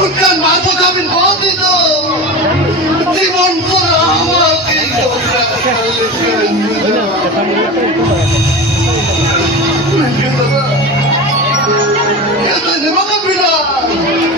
bukan masuk kami bot itu. Timon peramal itu. Kata ni maka bila,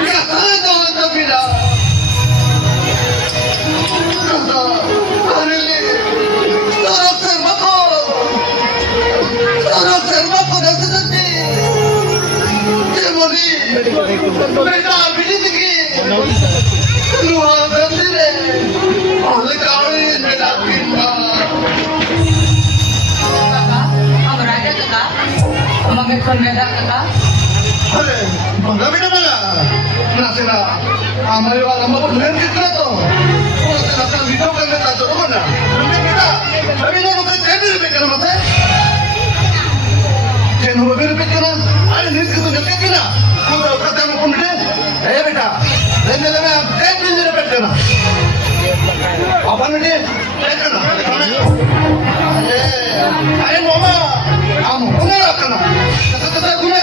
kata itu bila. Kata hari ini, orang serba ko dah sedih. Kemudi, mereka beli tinggi. Luar berdiri, oleh kawin mereka pindah. Kakak, kamu ada kakak? Memikirkan beda kakak? Ada, bangga beda mana? Nasira, amai wala mau beli kita tu. Oh, kita video kan kita tu mana? Beli kita, tapi ni kita jadi lebih kerana apa? Jadi lebih kerana, ada ni kita jadi kerana. Kita kata nak pun beli, beta, lenda lenda, jadi lebih kerana. Apa ni? Kerana, ayo mama, kamu punya apa kerana? Kata guna.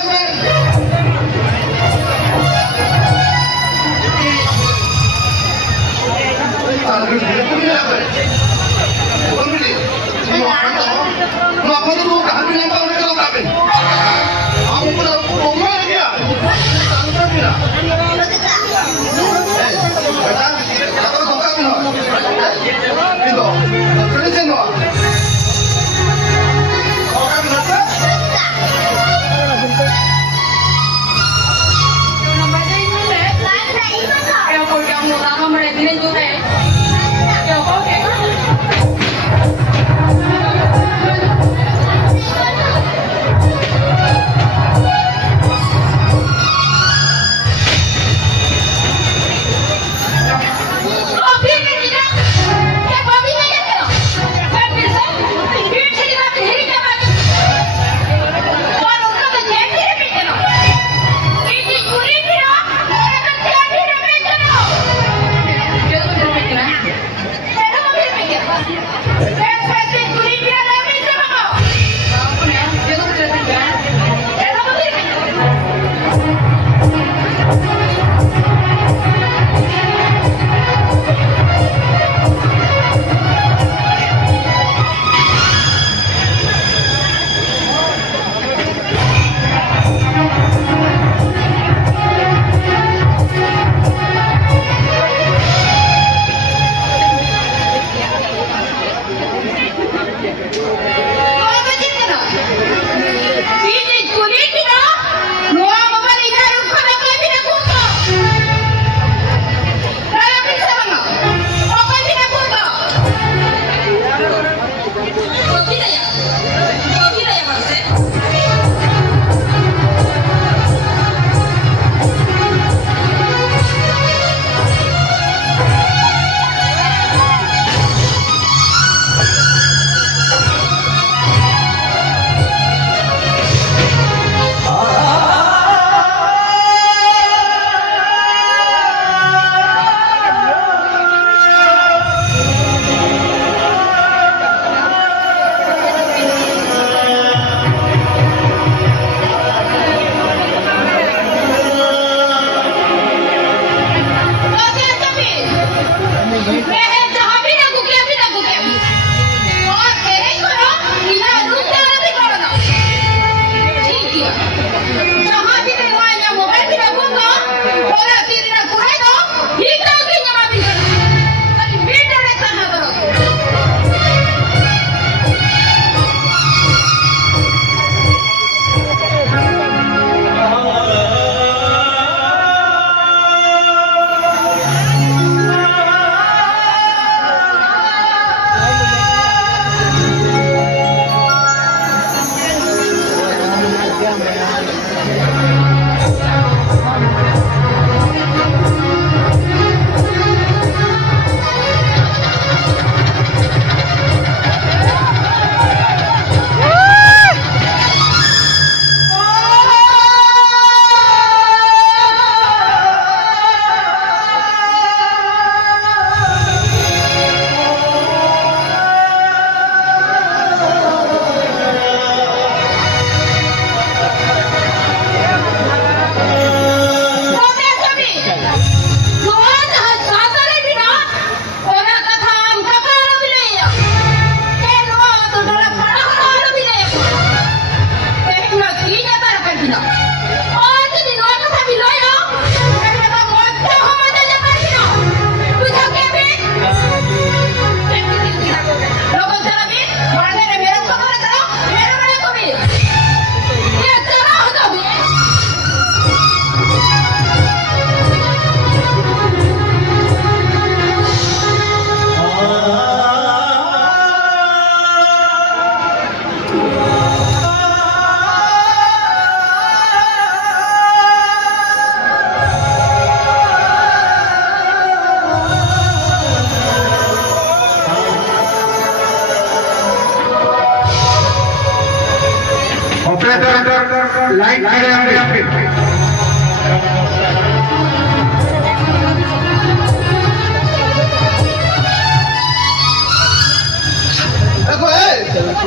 Operator line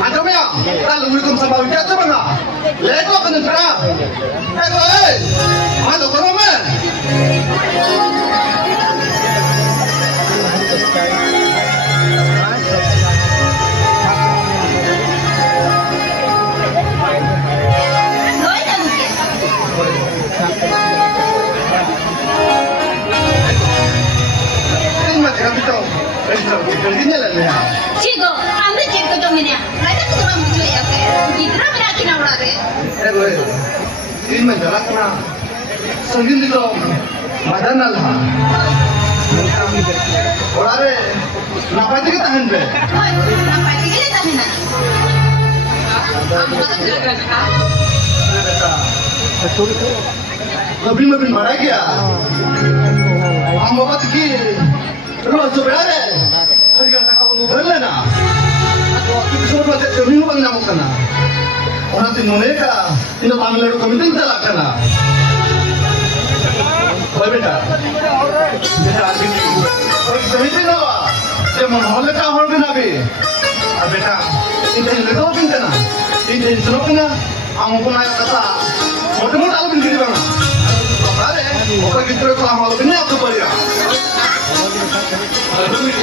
Anjomnya, kalau berikan sama dia tu mana? Lego kena serang. Mana kau ramai? Ini macam itu. Kerjanya lah. Chico, anda cek tu domenya. Mereka tu orang muda ya ke? Kita mana kena berada? Ini menjalan kena. Sengin itu badan lah. Orang ni, nampak tu kita tahan be. Nampak tu kita tahan nak. Apa tu kira kira? Lebih marah kia. Am bawa tu ki. Terus berada. Hari kan tak kau berlalu na. Aku suruh baca cermin bang namu kana. Orang tu mereka ini Tamil Nadu Committee telah kana. Baik beta. Beta ini. Committee nawa. Dia mahal ka hal ke nabi. Beta ini lepas pun kana. Ini suruh kana. Amu pun ayat kata. Motor alu bin kiri bang. Ada. Orang kita tu amal bin aku beriya. Ini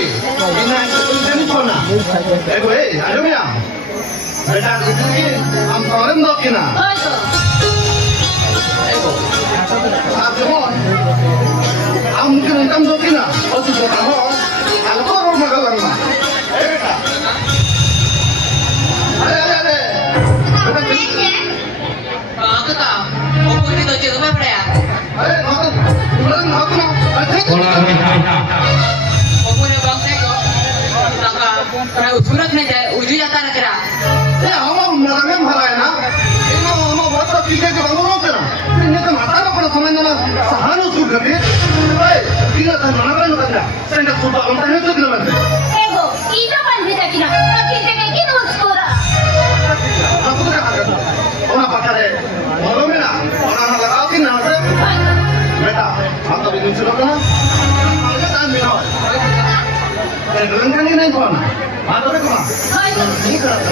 jadi mana? Anjomnya. Beta ini am orang dok kena. Anjomon. Am mungkin engkau dok kena. Oh tu dok kamu. Kalau kau orang makan lama. Beta. Ada. Beta ni. Aku tak. Aku ni tu cakap apa ya? Aku nak. सूरत में जाए उजू जाता रख रहा ये हम मरने में भरा है ना इन हम बहुत तो पीछे के बंगलों से ना इन्हें तो माता का पड़ा समझ ना सहानु सुर करके ओए इन्हें तो मना करने का ना सेंटर सुर बालों तक नहीं चुकने वाले एगो इधर बन भी जाती ना ताकि जगह की नोट स्कोरा आप तो क्या करते हो ना पता है बोलो में ना और ना लगाओ कि ना से बेटा आप तो बिल्कुल सुनो ना हमने टाइम मिला है रंग नहीं कौन हाँ तो देखो ना नहीं करता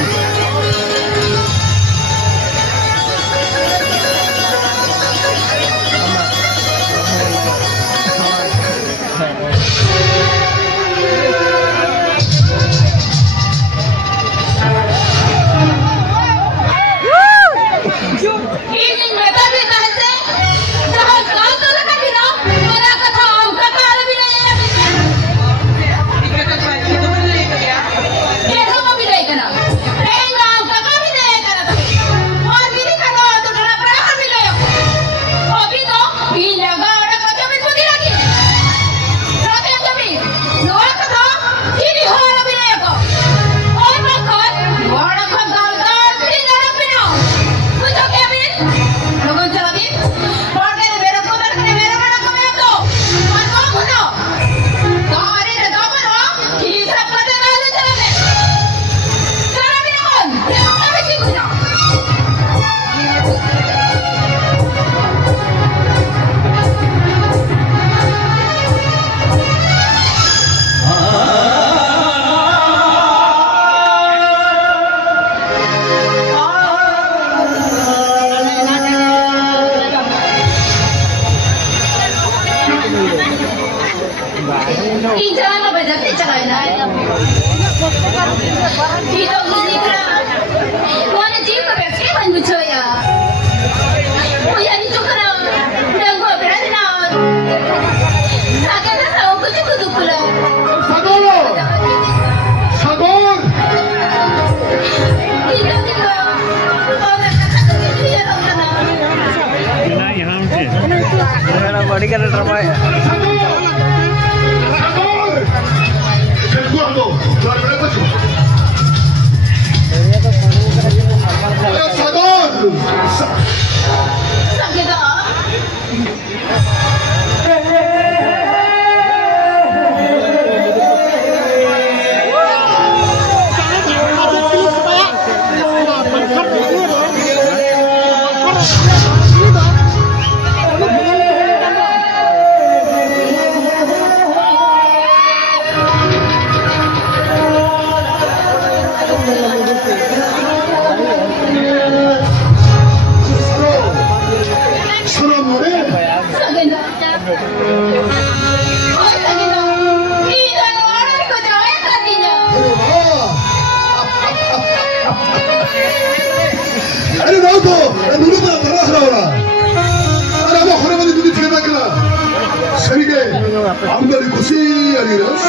Amdari kusi aliras.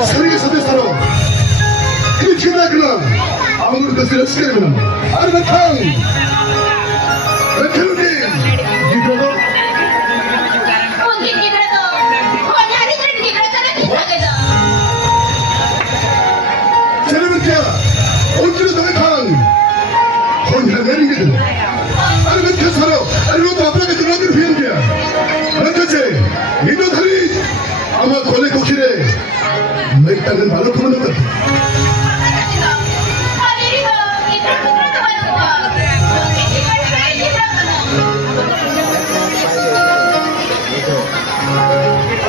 Sari sate saro. Ini cina kena. Amur kasiras kena. Arna thang. Rekhundi. Gitu loh. Mungkin kita tuh. Kau nyari kan kita cara kita gitu. Cina berkaya. Untuk itu thang. Kau nyari gitu. Arna thang saro. Arna tuh apa kita nanti film dia. Arna cek. Itu tadi. Amat kolej kukire. Mereka dengan balok kemana tu?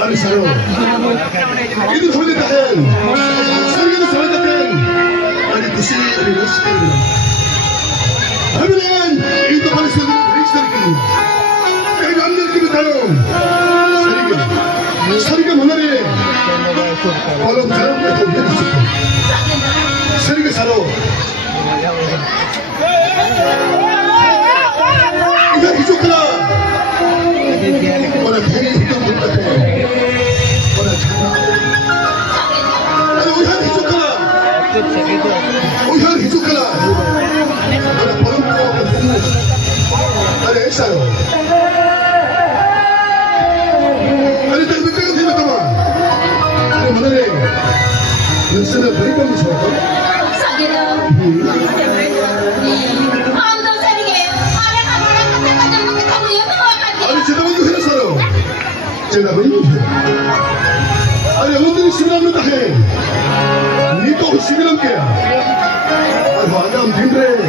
Ari saro. Itu thodi tahan. Sari itu thodi tahan. Ari kusi ari rosker. Hamilan itu paling sedih register kini. Kau ambil kita tahu. Sari ke mana ni? Kalau jalan itu dia tu. Sari ke saro. Idah hijau kala. Orang hari hitam putih. Orang cakap. Ada ujar hijau kala. Ujar hijau kala. Orang perempuan bertemu. Ada esaro. Ada terbentuk ke sini teman. Ada mana ni? Nasinya beri kami suatu. Sakit tu. Amdo sari ke. Ada kamera kata kamu ya tu akan. Ada cerita bantu hina saro. Cerita bantu. Ada untuk Islam itu dah. Ni tu Islam ke? Ada Adam Dindre.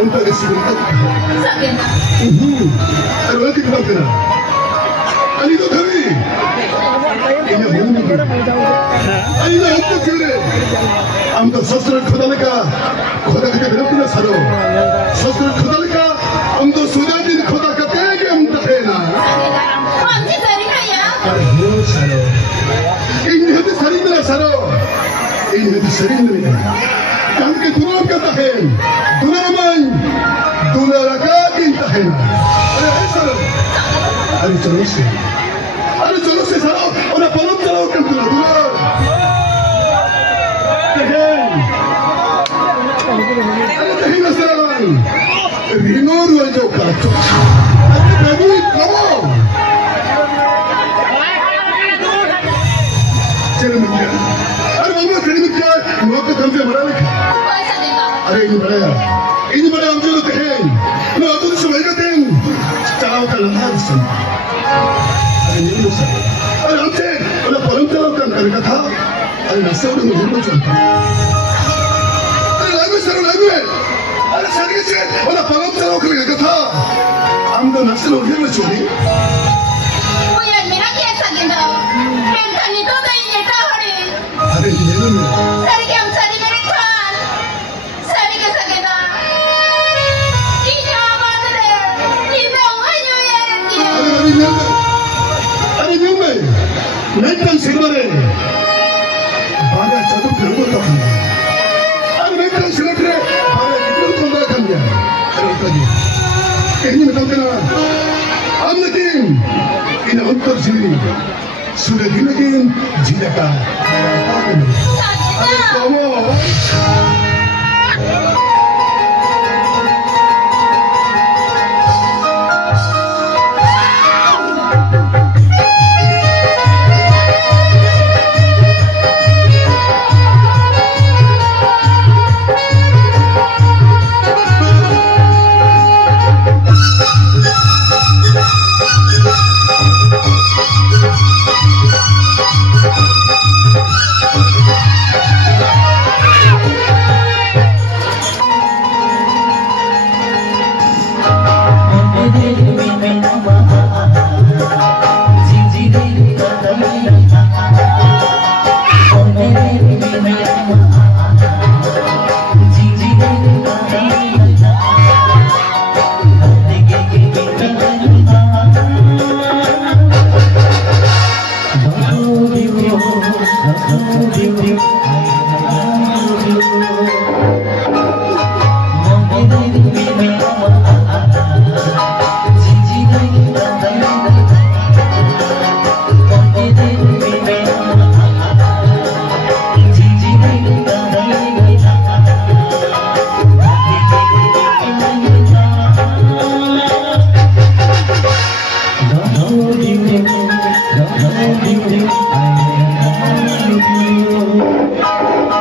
Untuk Islam tu. Sakit. Ada orang kita kena. Ani tu kami. Ini mana ni? Ani dah apa kira? Amdo sastra khoda leka. Khoda kita berapa saro. Sastra khoda leka. Amdo sudah di khoda kata yang amdo kena. Amci sari kaya. Aduh saro. Ini hati sari mana saro? Ini hati sari mana? Kami ke dunia kata hen. Dunia main. Dunia raga kita hen. Ada saro. Ada terus. Ada terus saro. Orang peluk saro kan dunia. Hen. Ada hen saro. Rinor wajah kacau. Ada kami kamu. Cermin. Ada mana cermin kaya? Muka kami mana lagi? Ada ini mana? Ini mana yang jauh kehen? Nah, tu semua itu ten. Tahu kalau harus. Ada ini musa. Ada ante. Ada paling tahu kan kalau kata. Ada nasi orang yang macam. Ada lagu seru lagu. Ada sari kecil. Ada paling tahu kalau kata. Amdo nasi orang yang macam ni. Bukan mereka yang sakit tu. Mereka ni tu dah ini dah hari. Ada ini mana? Sari ke sari mereka. Sari ke sakit tu. Ini apa tu? Ini orang yang dia. Ada ni mana? Mereka siapa? Baga jatuh kerana tak. Ada mereka siapa? Baga itu kau tak dia. Ada lagi. Ini macam mana? Amna tim. Ini untuk sini. Sudah gila kan? Jika. Ada kamu.